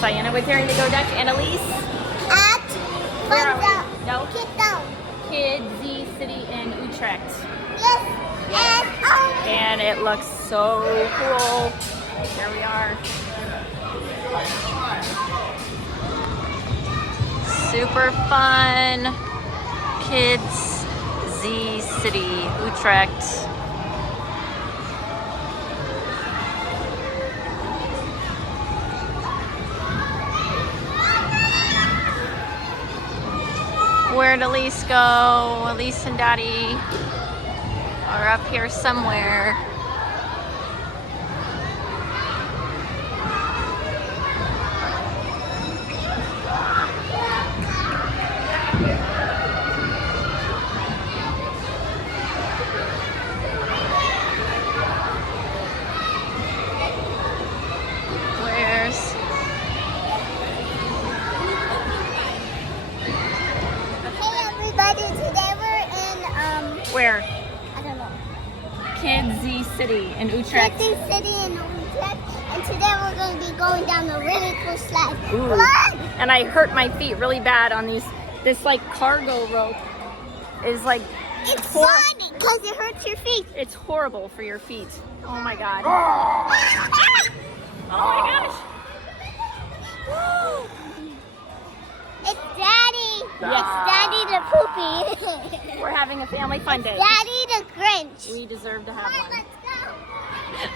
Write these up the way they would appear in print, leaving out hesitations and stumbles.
Diana with here to go Dutch. Annalise? At Where are we? No? KidZCity. KidZCity in Utrecht. Yes. And it looks so cool. Here we are. Super fun. KidZCity, Utrecht. Where'd Elise go? Elise and Daddy are up here somewhere. Where's... Today we're in, Where? I don't know. KidZCity in Utrecht. KidZCity in Utrecht. And today we're going to be going down a really cool slide. Ooh. Come on! And I hurt my feet really bad on this like cargo rope is like... It's fun because it hurts your feet. It's horrible for your feet. Oh my God. Oh my gosh. It's Daddy. Yes. It's Daddy the poopy. We're having a family fun day. Daddy the Grinch. We deserve to have Come on, one. let's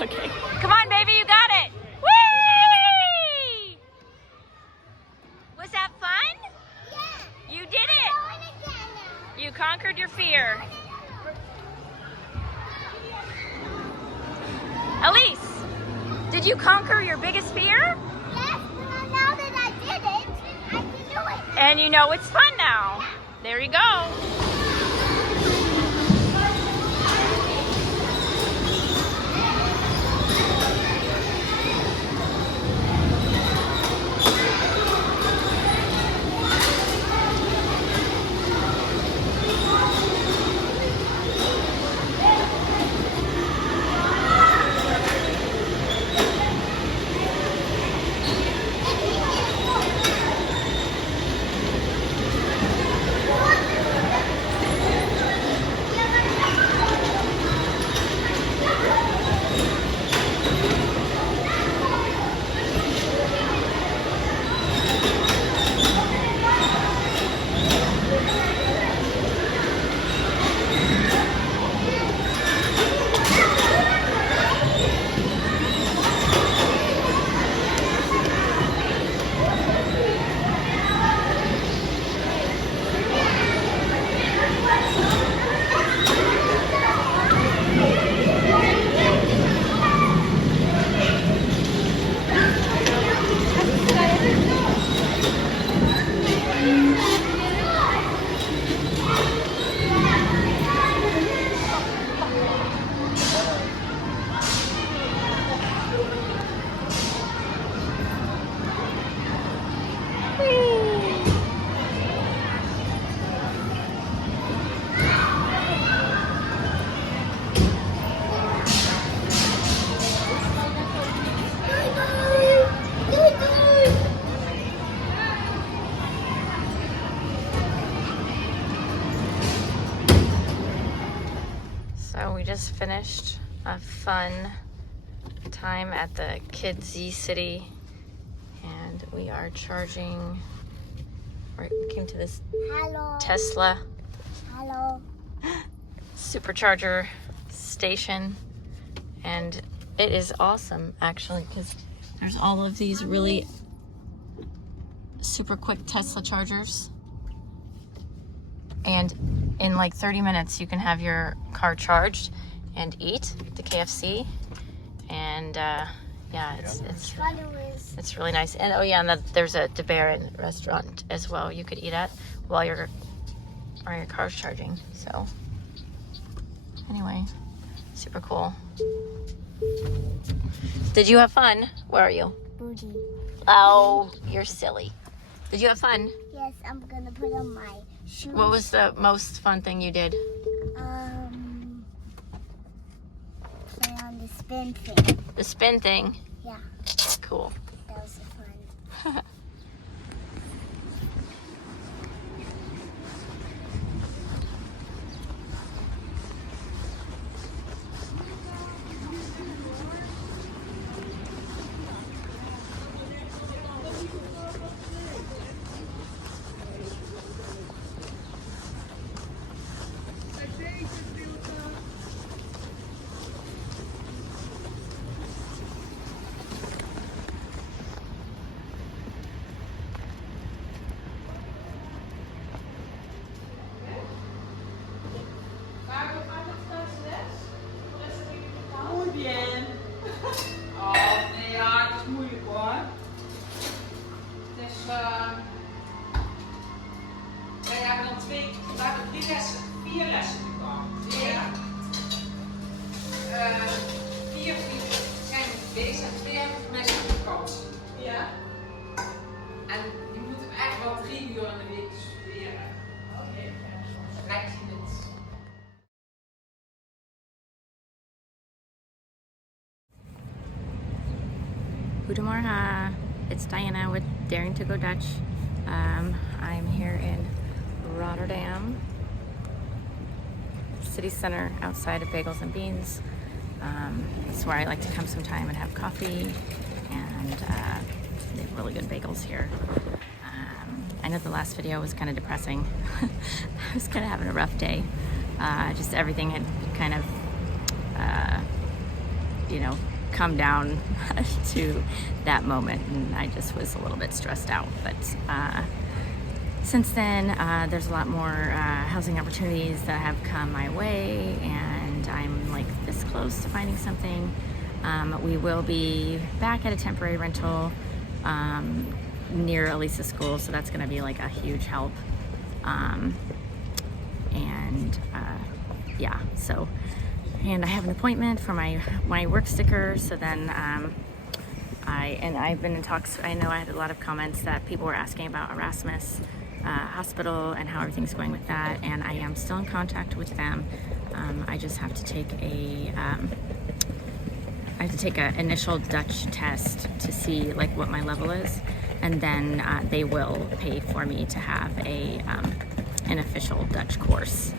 go. Okay. Come on, baby, you got it. Whee! Was that fun? Yeah. You did it. Going again now. You conquered your fear. Elise, did you conquer your biggest fear? Yes, but now that I did it, I can do it. And you know it's fun now. There you go. So we just finished a fun time at the KidZCity, and we are charging. Right, we came to this Hello. Tesla Hello. supercharger station, and it is awesome actually because there's all of these really super quick Tesla chargers, and in like 30 minutes you can have your car charged and eat the KFC, and yeah, it's really nice. And oh yeah, and there's a De Baron restaurant as well you could eat at while your car's charging. So anyway, super cool. Did you have fun? Where are you? Booty. Oh, you're silly. Did you have fun? Yes, I'm gonna put on my shoes. What was the most fun thing you did? Play on the spin thing. The spin thing? Yeah, Cool. that was fun. Vier lessen bekomen. Ja. 4 zijn bezig en 2 hebben mensen op vakantie. Ja. En die moeten echt wel 3 uur in de week studeren. Oké. Lijkt je het? Goedemorgen, it's Diana with Daring to Go Dutch. I'm here in Rotterdam city center outside of Bagels and Beans. It's where I like to come sometime and have coffee, and they have really good bagels here. I know the last video was kind of depressing. I was kind of having a rough day. Just everything had kind of, come down to that moment, and I just was a little bit stressed out. But since then, there's a lot more housing opportunities that have come my way, and I'm like this close to finding something. We will be back at a temporary rental near Elisa's school, so that's going to be like a huge help. Yeah, so, and I have an appointment for my work sticker, so then I've been in talks. I know I had a lot of comments that people were asking about Erasmus Hospital and how everything's going with that, and I am still in contact with them. I just have to take an initial Dutch test to see like what my level is, and then they will pay for me to have an official Dutch course.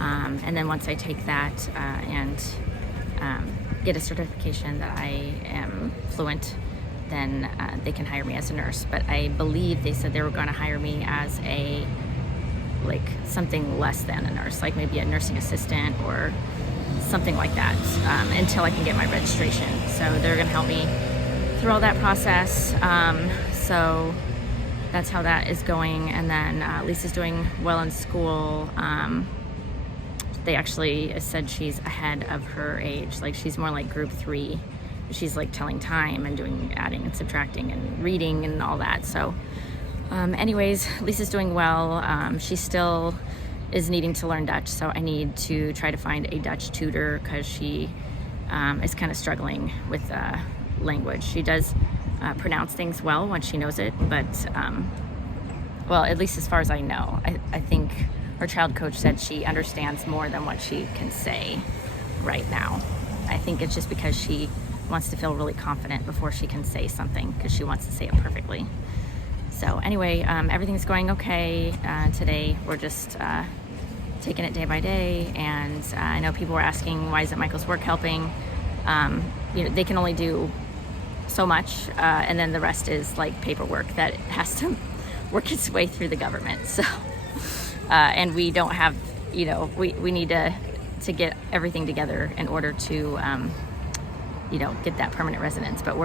And then once I take that and get a certification that I am fluent, then they can hire me as a nurse. But I believe they said they were going to hire me as something less than a nurse, like maybe a nursing assistant or something like that, until I can get my registration. So they're going to help me through all that process. So that's how that is going. And then Lisa's doing well in school. They actually said she's ahead of her age. Like she's more like group 3. She's like telling time and doing adding and subtracting and reading and all that. So anyways, Lisa's doing well. She still is needing to learn Dutch, so I need to try to find a Dutch tutor because she is kind of struggling with language. She does pronounce things well when she knows it, but well, at least as far as I know, I think her child coach said she understands more than what she can say right now. I think it's just because she wants to feel really confident before she can say something, because she wants to say it perfectly. So anyway, everything's going okay. Today we're just taking it day by day, and I know people were asking, why isn't Michael's work helping? They can only do so much, and then the rest is like paperwork that has to work its way through the government. So and we don't have, we need to get everything together in order to get that permanent residence. But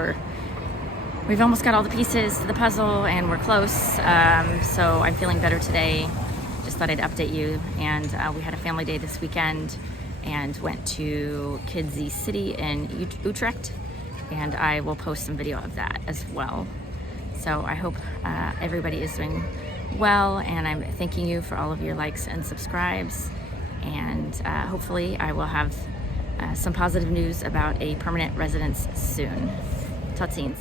we've almost got all the pieces to the puzzle, and we're close. So I'm feeling better today. Just thought I'd update you. And we had a family day this weekend and went to KidZCity in Utrecht, and I will post some video of that as well. So I hope everybody is doing well, and I'm thanking you for all of your likes and subscribes, and hopefully I will have some positive news about a permanent residence soon. Tot ziens.